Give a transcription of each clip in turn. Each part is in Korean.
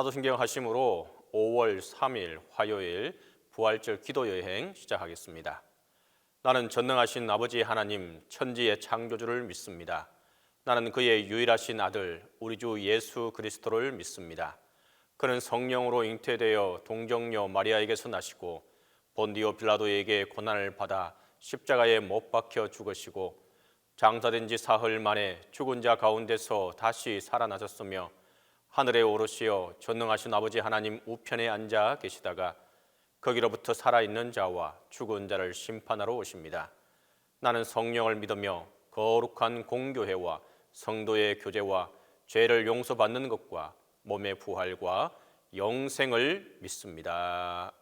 사도신경 하심으로 5월 3일 화요일 부활절 기도여행 시작하겠습니다. 나는 전능하신 아버지 하나님 천지의 창조주를 믿습니다. 나는 그의 유일하신 아들 우리 주 예수 그리스도를 믿습니다. 그는 성령으로 잉태되어 동정녀 마리아에게서 나시고 본디오 빌라도에게 고난을 받아 십자가에 못 박혀 죽으시고 장사된 지 사흘 만에 죽은 자 가운데서 다시 살아나셨으며 하늘에 오르시어 전능하신 아버지 하나님 우편에 앉아 계시다가 거기로부터 살아있는 자와 죽은 자를 심판하러 오십니다. 나는 성령을 믿으며 거룩한 공교회와 성도의 교제와 죄를 용서받는 것과 몸의 부활과 영생을 믿습니다.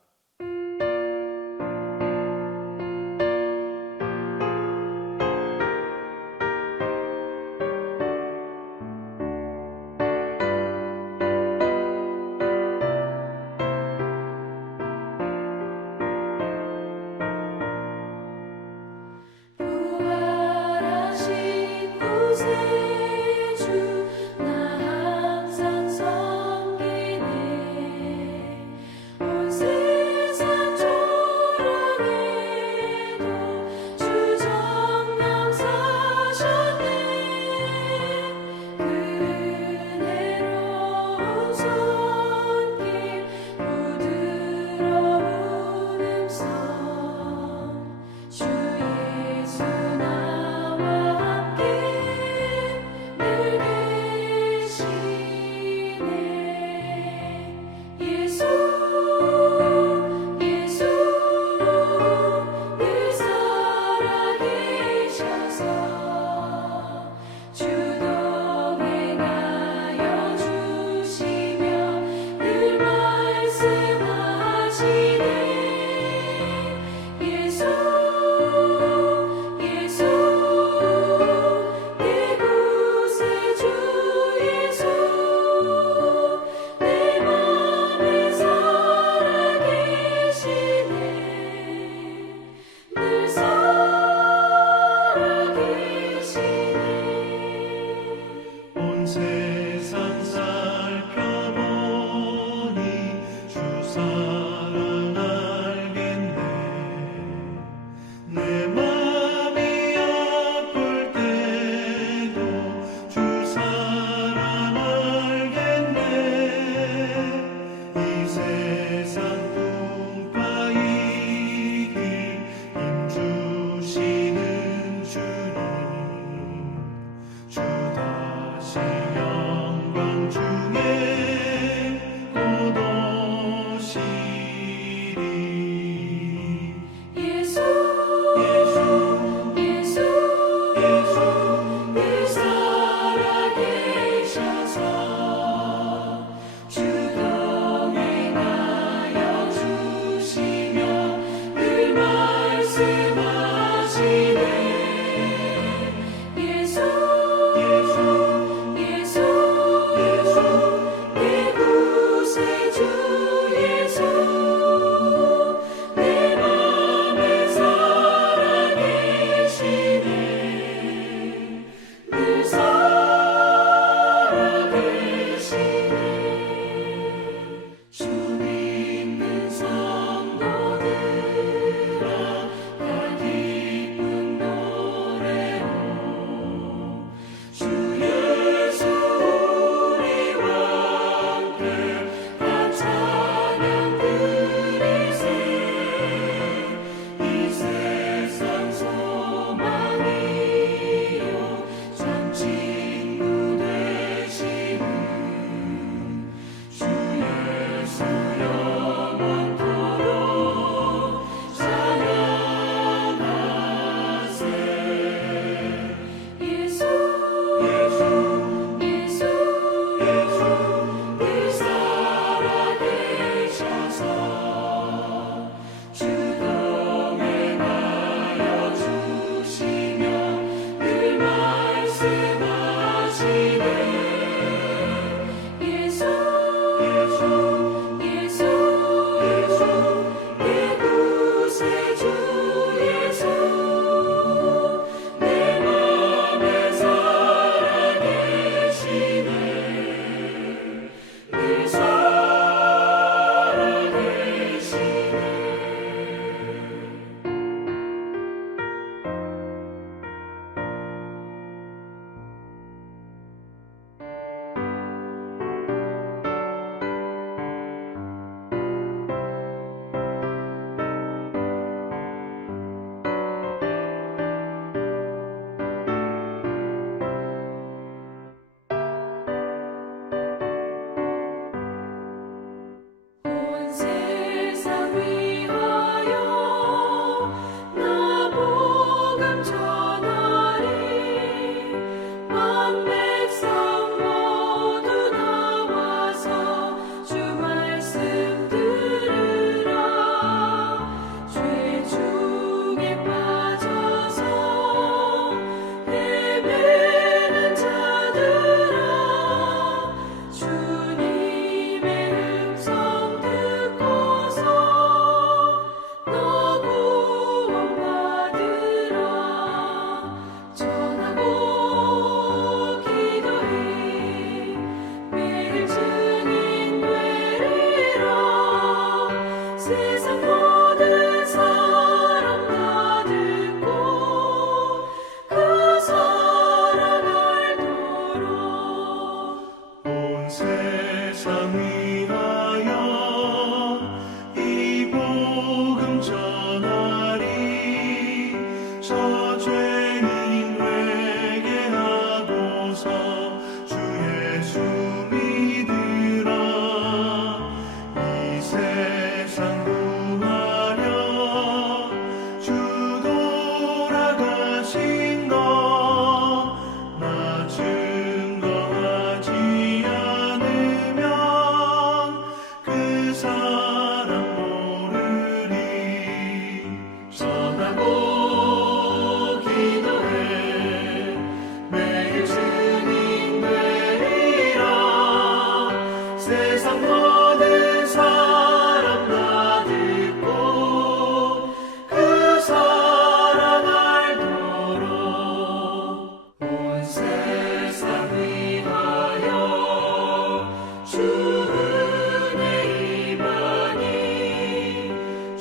부활하신 구세주 나 항상 섬기네 온 세상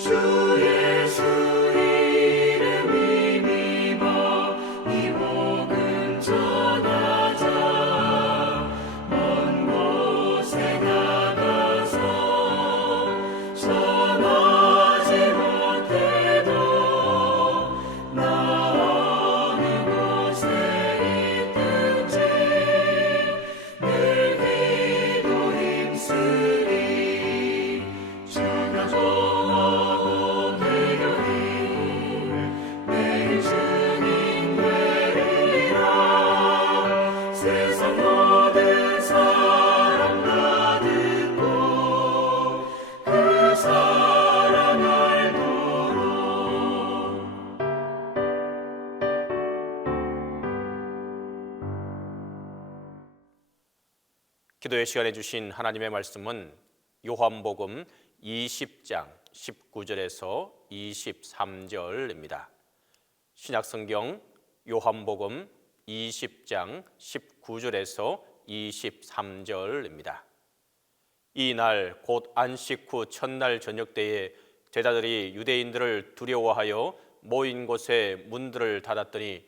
주 예수 이름 힘입어 이 복음 전하자. 먼 곳에 나가서 전하지 못해도 나 어느 곳에 있든지 늘 기도 힘쓰리. 전하고 대견히 매일 증인 되리라. 세상 모든 사람 다 듣고 그 사랑 알도록. 기도의 시간에 주신 하나님의 말씀은 요한복음 20장 19절에서 23절입니다. 신약성경 요한복음 20장 19절에서 23절입니다. 이 날 곧 안식 후 첫날 저녁 때에 제자들이 유대인들을 두려워하여 모인 곳에 문들을 닫았더니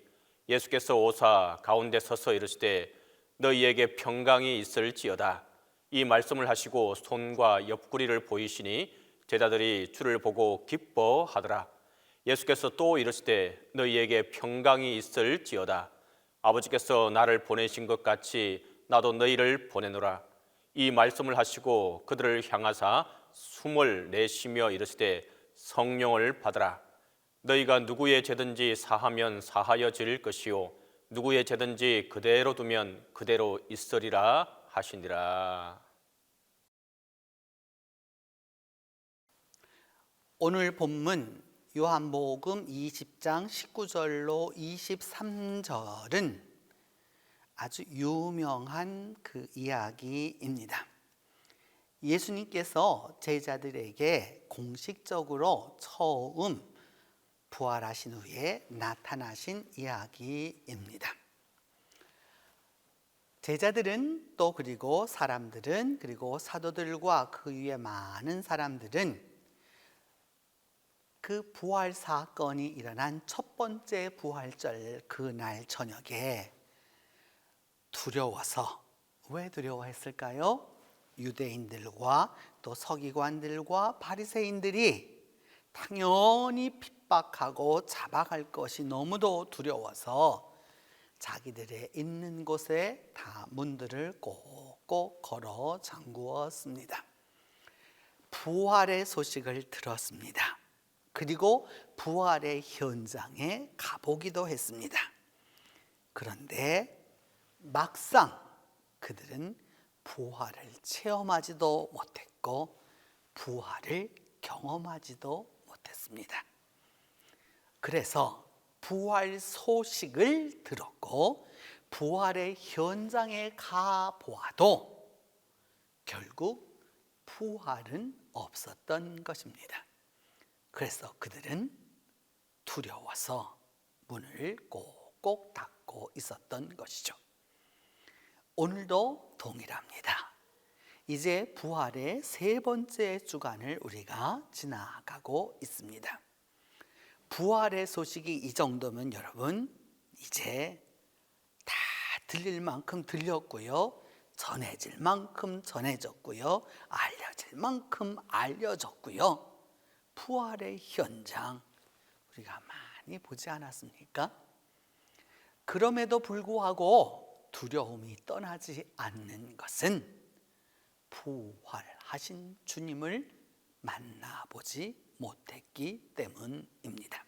예수께서 오사 가운데 서서 이르시되 너희에게 평강이 있을지어다. 이 말씀을 하시고 손과 옆구리를 보이시니 제자들이 주를 보고 기뻐하더라. 예수께서 또 이르시되 너희에게 평강이 있을지어다. 아버지께서 나를 보내신 것 같이 나도 너희를 보내노라. 이 말씀을 하시고 그들을 향하사 숨을 내쉬며 이르시되 성령을 받으라. 너희가 누구의 죄든지 사하면 사하여질 것이요 누구의 죄든지 그대로 두면 그대로 있으리라 하시니라. 오늘 본문 요한복음 20장 19절로 23절은 아주 유명한 그 이야기입니다. 예수님께서 제자들에게 공식적으로 처음 부활하신 후에 나타나신 이야기입니다. 제자들은 또 그리고 사람들은 그리고 사도들과 그 위에 많은 사람들은 그 부활 사건이 일어난 첫 번째 부활절 그날 저녁에 두려워서, 왜 두려워했을까요? 유대인들과 또 서기관들과 바리새인들이 당연히 핍박하고 잡아갈 것이 너무도 두려워서 자기들의 있는 곳에 다 문들을 꼭꼭 걸어 잠그었습니다. 부활의 소식을 들었습니다. 그리고 부활의 현장에 가보기도 했습니다. 그런데 막상 그들은 부활을 체험하지도 못했고 부활을 경험하지도 못했습니다. 그래서 부활 소식을 들었고 부활의 현장에 가보아도 결국 부활은 없었던 것입니다. 그래서 그들은 두려워서 문을 꼭꼭 닫고 있었던 것이죠. 오늘도 동일합니다. 이제 부활의 세 번째 주간을 우리가 지나가고 있습니다. 부활의 소식이 이 정도면 여러분 이제 다 들릴 만큼 들렸고요, 전해질 만큼 전해졌고요, 알려질 만큼 알려졌고요. 부활의 현장 우리가 많이 보지 않았습니까? 그럼에도 불구하고 두려움이 떠나지 않는 것은 부활하신 주님을 만나보지 못했기 때문입니다.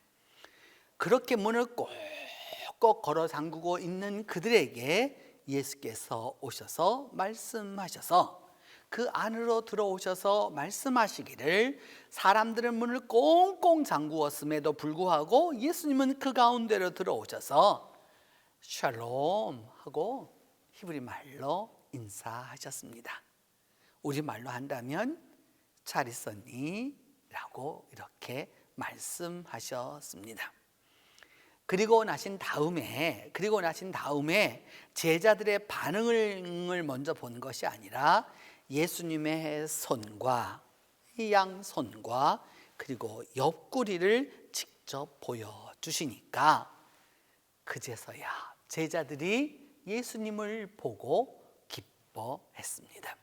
그렇게 문을 꼭꼭 걸어 잠그고 있는 그들에게 예수께서 오셔서 말씀하셔서 그 안으로 들어오셔서 말씀하시기를, 사람들은 문을 꽁꽁 잠그었음에도 불구하고 예수님은 그 가운데로 들어오셔서 샬롬 하고 히브리 말로 인사하셨습니다. 우리말로 한다면 잘 있었니? 라고 이렇게 말씀하셨습니다. 그리고 나신 다음에 제자들의 반응을 먼저 본 것이 아니라 예수님의 손과 이 양손과 그리고 옆구리를 직접 보여주시니까 그제서야 제자들이 예수님을 보고 기뻐했습니다.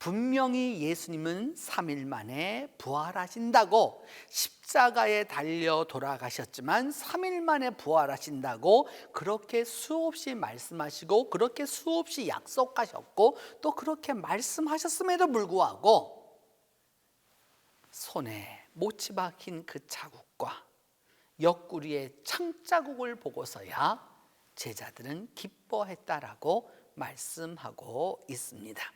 분명히 예수님은 3일 만에 부활하신다고, 십자가에 달려 돌아가셨지만 3일 만에 부활하신다고 그렇게 수없이 말씀하시고 그렇게 수없이 약속하셨고 또 그렇게 말씀하셨음에도 불구하고 손에 못이 박힌 그 자국과 옆구리의 창자국을 보고서야 제자들은 기뻐했다라고 말씀하고 있습니다.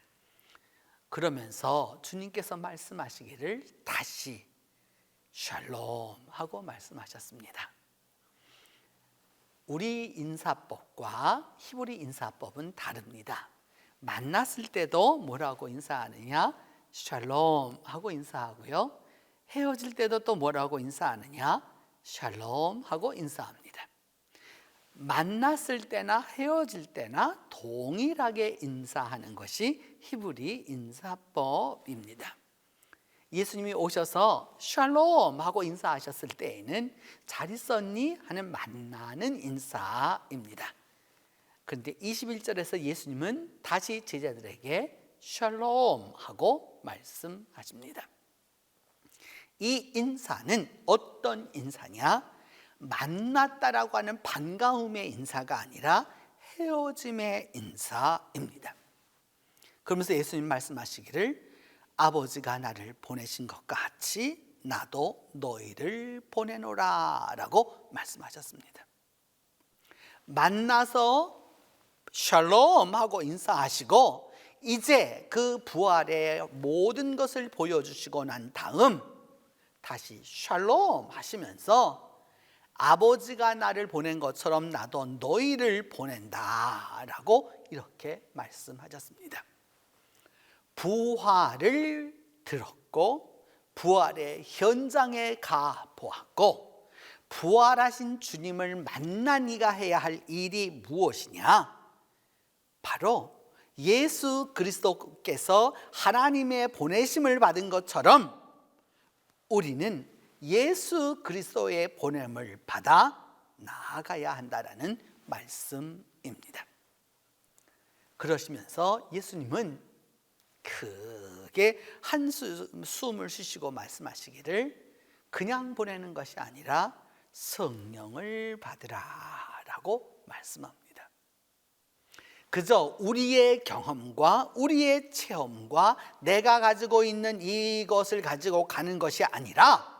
그러면서 주님께서 말씀하시기를 다시 샬롬 하고 말씀하셨습니다. 우리 인사법과 히브리 인사법은 다릅니다. 만났을 때도 뭐라고 인사하느냐? 샬롬 하고 인사하고요. 헤어질 때도 또 뭐라고 인사하느냐? 샬롬 하고 인사합니다. 만났을 때나 헤어질 때나 동일하게 인사하는 것이 히브리 인사법입니다. 예수님이 오셔서 샬롬 하고 인사하셨을 때에는 잘 있었니? 하는 만나는 인사입니다. 그런데 21절에서 예수님은 다시 제자들에게 샬롬 하고 말씀하십니다. 이 인사는 어떤 인사냐? 만났다라고 하는 반가움의 인사가 아니라 헤어짐의 인사입니다. 그러면서 예수님 말씀하시기를 아버지가 나를 보내신 것 같이 나도 너희를 보내노라 라고 말씀하셨습니다. 만나서 샬롬 하고 인사하시고 이제 그 부활의 모든 것을 보여주시고 난 다음 다시 샬롬 하시면서 아버지가 나를 보낸 것처럼 나도 너희를 보낸다 라고 이렇게 말씀하셨습니다. 부활을 들었고 부활의 현장에 가 보았고 부활하신 주님을 만나니가 해야 할 일이 무엇이냐? 바로 예수 그리스도께서 하나님의 보내심을 받은 것처럼 우리는 예수 그리스도의 보냄을 받아 나아가야 한다라는 말씀입니다. 그러시면서 예수님은 크게 한숨을 쉬시고 말씀하시기를 그냥 보내는 것이 아니라 성령을 받으라라고 말씀합니다. 그저 우리의 경험과 우리의 체험과 내가 가지고 있는 이것을 가지고 가는 것이 아니라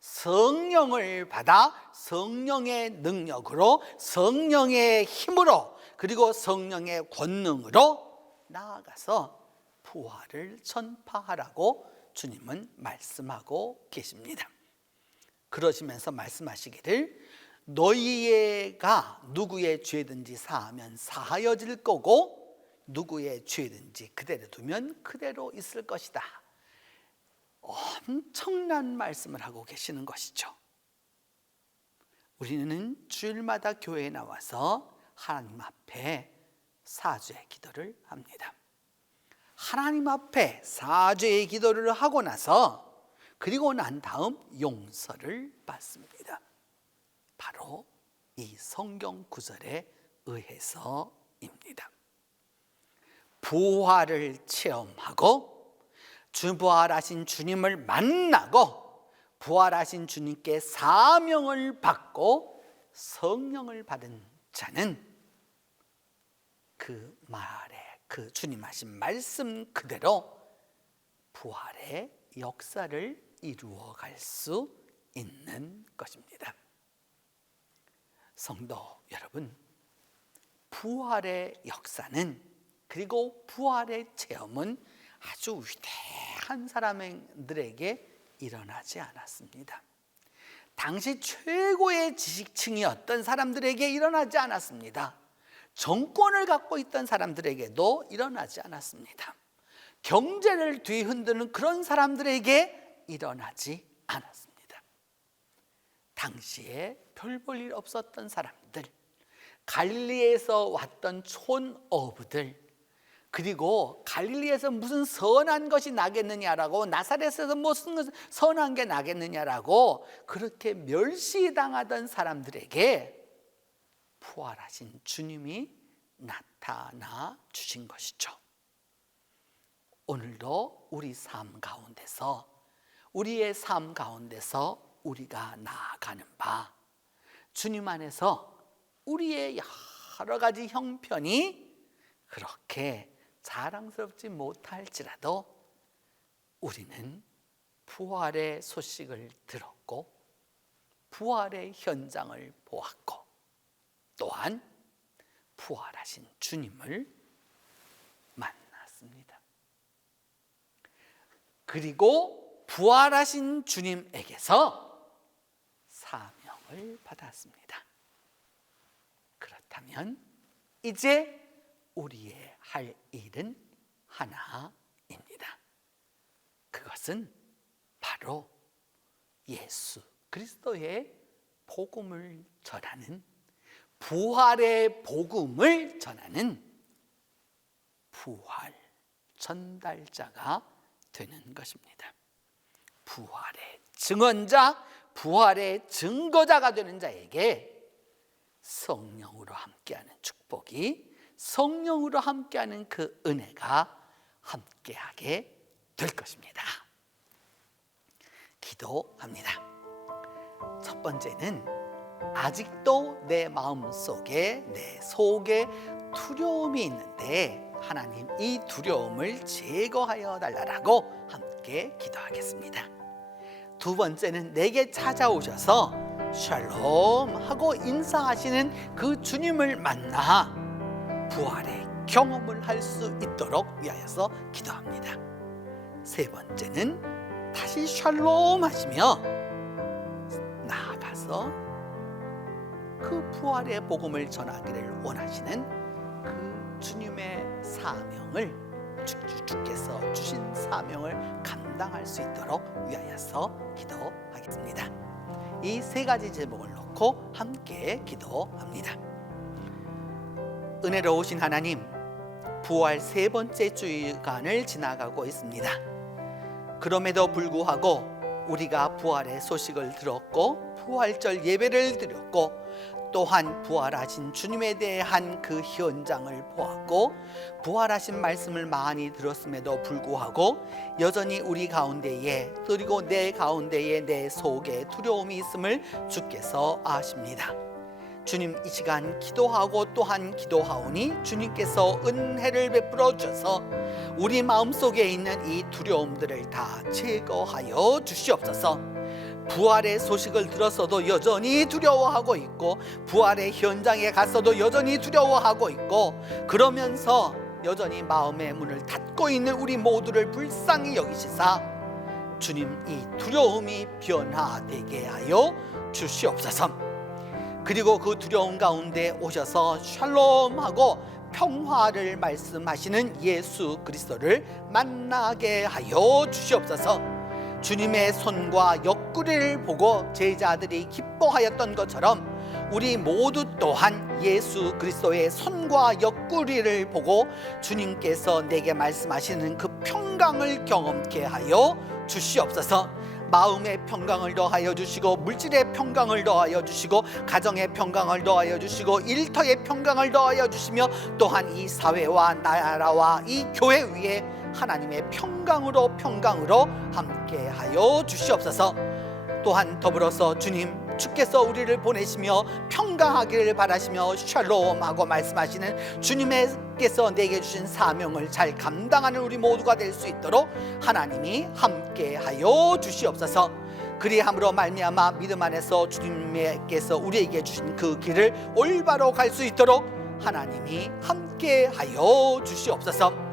성령을 받아 성령의 능력으로 성령의 힘으로 그리고 성령의 권능으로 나아가서 부활을 전파하라고 주님은 말씀하고 계십니다. 그러시면서 말씀하시기를 너희가 누구의 죄든지 사하면 사하여질 거고 누구의 죄든지 그대로 두면 그대로 있을 것이다. 엄청난 말씀을 하고 계시는 것이죠. 우리는 주일마다 교회에 나와서 하나님 앞에 사죄의 기도를 합니다. 하나님 앞에 사죄의 기도를 하고 나서 그리고 난 다음 용서를 받습니다. 바로 이 성경 구절에 의해서입니다. 부활을 체험하고 부활하신 주님을 만나고 부활하신 주님께 사명을 받고 성령을 받은 자는 그 말에 그 주님 하신 말씀 그대로 부활의 역사를 이루어갈 수 있는 것입니다. 성도 여러분, 부활의 역사는 그리고 부활의 체험은 아주 위대한 사람들에게 일어나지 않았습니다. 당시 최고의 지식층이었던 사람들에게 일어나지 않았습니다. 정권을 갖고 있던 사람들에게도 일어나지 않았습니다. 경제를 뒤흔드는 그런 사람들에게 일어나지 않았습니다. 당시에 별 볼 일 없었던 사람들, 갈릴리에서 왔던 촌어부들, 그리고 갈릴리에서 무슨 선한 것이 나겠느냐라고, 나사렛에서 무슨 선한 게 나겠느냐라고 그렇게 멸시당하던 사람들에게 부활하신 주님이 나타나 주신 것이죠. 오늘도 우리의 삶 가운데서 우리가 나아가는 바, 주님 안에서 우리의 여러 가지 형편이 그렇게 자랑스럽지 못할지라도 우리는 부활의 소식을 들었고 부활의 현장을 보았고 또한 부활하신 주님을 만났습니다. 그리고 부활하신 주님에게서 사명을 받았습니다. 그렇다면 이제 우리의 할 일은 하나입니다. 그것은 바로 예수 그리스도의 복음을 전하는, 부활의 복음을 전하는 부활 전달자가 되는 것입니다. 부활의 증언자, 부활의 증거자가 되는 자에게 성령으로 함께하는 축복이, 성령으로 함께하는 그 은혜가 함께하게 될 것입니다. 기도합니다. 첫 번째는 아직도 내 마음속에, 내 속에 두려움이 있는데 하나님 이 두려움을 제거하여 달라고 함께 기도하겠습니다. 두 번째는 내게 찾아오셔서 샬롬 하고 인사하시는 그 주님을 만나 부활의 경험을 할 수 있도록 위하여서 기도합니다. 세 번째는 다시 샬롬 하시며 나아가서 그 부활의 복음을 전하기를 원하시는 그 주님의 사명을, 주께서 주신 사명을 감당할 수 있도록 위하여서 기도하겠습니다. 이 세 가지 제목을 놓고 함께 기도합니다. 은혜로우신 하나님, 부활 세 번째 주간을 지나가고 있습니다. 그럼에도 불구하고 우리가 부활의 소식을 들었고 부활절 예배를 드렸고 또한 부활하신 주님에 대한 그 현장을 보았고 부활하신 말씀을 많이 들었음에도 불구하고 여전히 우리 가운데에, 그리고 내 가운데에 내 속에 두려움이 있음을 주께서 아십니다. 주님, 이 시간 기도하고 또한 기도하오니 주님께서 은혜를 베풀어 주셔서 우리 마음속에 있는 이 두려움들을 다 제거하여 주시옵소서. 부활의 소식을 들었어도 여전히 두려워하고 있고 부활의 현장에 갔어도 여전히 두려워하고 있고 그러면서 여전히 마음의 문을 닫고 있는 우리 모두를 불쌍히 여기시사 주님, 이 두려움이 변화되게 하여 주시옵소서. 그리고 그 두려움 가운데 오셔서 샬롬하고 평화를 말씀하시는 예수 그리스도를 만나게 하여 주시옵소서. 주님의 손과 옆구리를 보고 제자들이 기뻐하였던 것처럼 우리 모두 또한 예수 그리스도의 손과 옆구리를 보고 주님께서 내게 말씀하시는 그 평강을 경험케 하여 주시옵소서. 마음의 평강을 더하여 주시고 물질의 평강을 더하여 주시고 가정의 평강을 더하여 주시고 일터의 평강을 더하여 주시며 또한 이 사회와 나라와 이 교회 위에 하나님의 평강으로 함께하여 주시옵소서. 또한 더불어서 주께서 우리를 보내시며 평강하기를 바라시며 샬롬하고 말씀하시는 주님께서 내게 주신 사명을 잘 감당하는 우리 모두가 될 수 있도록 하나님이 함께하여 주시옵소서. 그리함으로 말미암아 믿음 안에서 주님께서 우리에게 주신 그 길을 올바로 갈 수 있도록 하나님이 함께하여 주시옵소서.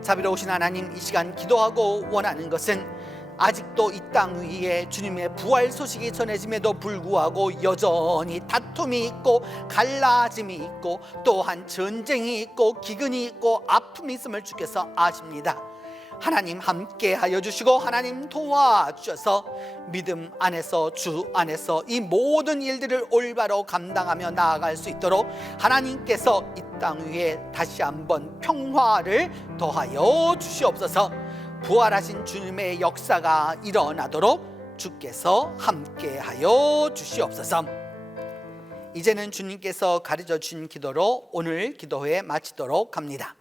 자비로우신 하나님, 이 시간 기도하고 원하는 것은 아직도 이 땅 위에 주님의 부활 소식이 전해짐에도 불구하고 여전히 다툼이 있고 갈라짐이 있고 또한 전쟁이 있고 기근이 있고 아픔이 있음을 주께서 아십니다. 하나님 함께 하여 주시고 하나님 도와주셔서 믿음 안에서, 주 안에서 이 모든 일들을 올바로 감당하며 나아갈 수 있도록 하나님께서 이 땅 위에 다시 한번 평화를 더하여 주시옵소서. 부활하신 주님의 역사가 일어나도록 주께서 함께하여 주시옵소서. 이제는 주님께서 가르쳐 주신 기도로 오늘 기도회 마치도록 합니다.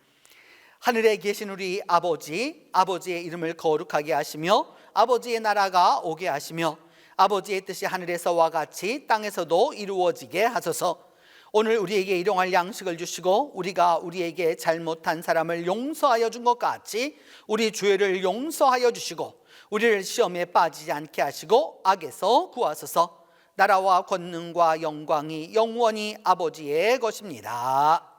하늘에 계신 우리 아버지, 아버지의 이름을 거룩하게 하시며 아버지의 나라가 오게 하시며 아버지의 뜻이 하늘에서와 같이 땅에서도 이루어지게 하소서. 오늘 우리에게 일용할 양식을 주시고 우리가 우리에게 잘못한 사람을 용서하여 준 것 같이 우리 죄를 용서하여 주시고 우리를 시험에 빠지지 않게 하시고 악에서 구하소서. 나라와 권능과 영광이 영원히 아버지의 것입니다.